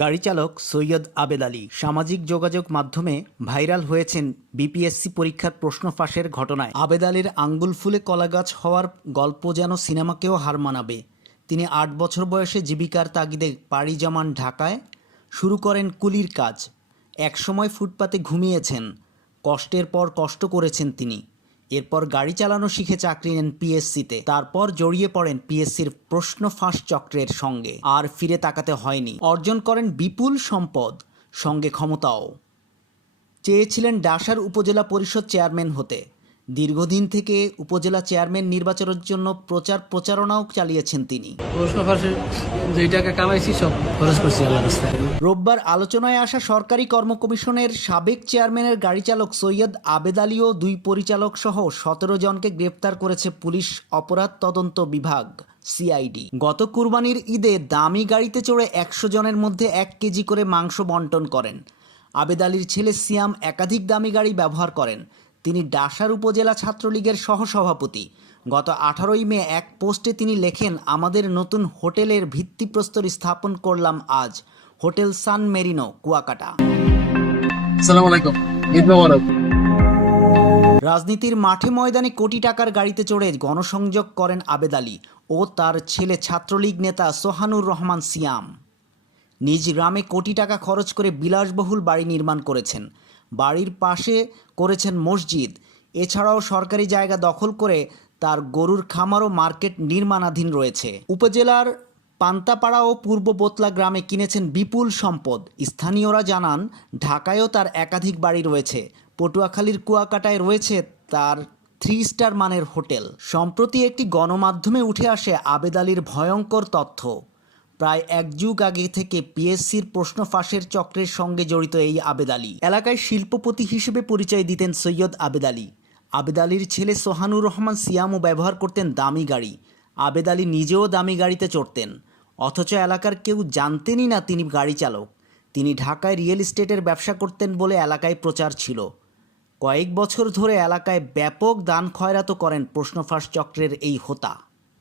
গাড়ি চালক সৈয়দ আবেদ আলী সামাজিক যোগাযোগ মাধ্যমে ভাইরাল হয়েছেন বিপিএসসি পরীক্ষার প্রশ্ন ফাঁসের ঘটনায়। আবেদ আলীর আঙ্গুল ফুলে কলাগাছ হওয়ার গল্প যেন সিনেমাকেও হার মানাবে। তিনি ৮ বছর বয়সে জীবিকার তাগিদে পাড়ি জমান ঢাকায়, শুরু করেন কুলির কাজ। একসময় ফুটপাতে ঘুমিয়েছেন, কষ্টের পর কষ্ট করেছেন তিনি। এরপর গাড়ি চালানো শিখে চাকরি নেন পিএসসিতে। তারপর জড়িয়ে পড়েন পিএসসির প্রশ্ন ফাঁস চক্রের সঙ্গে। আর ফিরে তাকাতে হয়নি। অর্জন করেন বিপুল সম্পদ, সঙ্গে ক্ষমতাও। চেয়েছিলেন ডাসার উপজেলা পরিষদ চেয়ারম্যান হতে। দীর্ঘদিন থেকে উপজেলা চেয়ারম্যান নির্বাচনের জন্য প্রচারণাও চালিয়েছেন তিনি। প্রশ্ন ফাঁসে যেই টাকা কামাইছি সব খরচ করছি আল্লাহর রাস্তায়। রোববার আলোচনায় আসা সরকারি কর্ম কমিশনের সাবেক চেয়ারম্যানের গাড়ি চালক সৈয়দ আবেদ আলী ও 2 পরিচালক সহ 17 জনকে গ্রেপ্তার করেছে পুলিশ অপরাধ তদন্ত বিভাগ সিআইডি। গত কুরবানির ঈদে দামি গাড়িতে চড়ে 100 জনের মধ্যে 1 কেজি করে মাংস বন্টন করেন। আবেদ আলীর ছেলে সিয়াম একাধিক দামি গাড়ি ব্যবহার করেন। তিনি ডাসার উপজেলা ছাত্রলীগের সহসভাপতি। গত 18ই মে এক পোস্টে তিনি লেখেন, আমাদের নতুন হোটেলের ভিত্তিপ্রস্তর স্থাপন করলাম আজ, হোটেল সান মেরিনো, কুয়াকাটা। আসসালামু আলাইকুম, ঈদ মোবারক। রাজনীতির মাঠে ময়দানে কোটি টাকার গাড়িতে চড়ে গণসংযোগ করেন আবেদ আলী ও তার ছেলে ছাত্রলীগ নেতা সোহানুর রহমান সিয়াম। নিজ গ্রামে কোটি টাকা খরচ করে বিলাসবহুল বাড়ি নির্মাণ করেছেন। বাড়ির পাশে করেছেন মসজিদ। এছাড়াও সরকারি জায়গা দখল করে তার গরুর খামার ও মার্কেট নির্মাণাধীন রয়েছে। উপজেলার পান্তাপাড়া ও পূর্ব বোতলা গ্রামে কিনেছেন বিপুল সম্পদ। স্থানীয়রা জানান, ঢাকায়ও তার একাধিক বাড়ি রয়েছে। পটুয়াখালীর কুয়াকাটায় রয়েছে তার 3 স্টার মানের হোটেল। সম্প্রতি একটি গণমাধ্যমে উঠে আসে আবেদ আলীর ভয়ঙ্কর তথ্য। প্রায় 1 যুগ আগে থেকে পিএসসির প্রশ্ন ফাঁসের চক্রের সঙ্গে জড়িত এই আবেদ আলী। এলাকায় শিল্পপতি হিসেবে পরিচয় দিতেন সৈয়দ আবেদ আলী। আবেদ আলীর ছেলে সোহানুর রহমান সিয়ামও ব্যবহার করতেন দামি গাড়ি। আবেদ আলী নিজেও দামি গাড়িতে চড়তেন, অথচ এলাকার কেউ জানতেনই না তিনি গাড়ি চালক। তিনি ঢাকায় রিয়েল এস্টেটের ব্যবসা করতেন বলে এলাকায় প্রচার ছিল। কয়েক বছর ধরে এলাকায় ব্যাপক দান খয়রাতও করেন প্রশ্ন ফাঁস চক্রের এই হোতা।